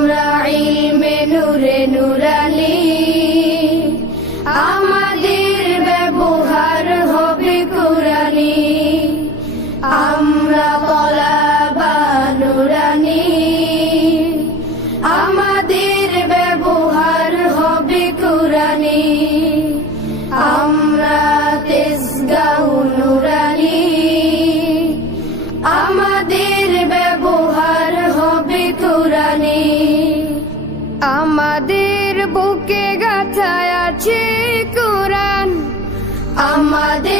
আমরা ইলমে নূরে নুরানি, আমাদের ব্যবহার হবে কুরআনি। আমরা তলাবা নুরানি, আমাদের ব্যবহার হবে কুরআনি। আমরা তেজগাঁও নুরানি, আমাদের ব্যবহার হবে কুরআনি। আমাদের বুকে গাঁথা আছে কুরআন, আমাদের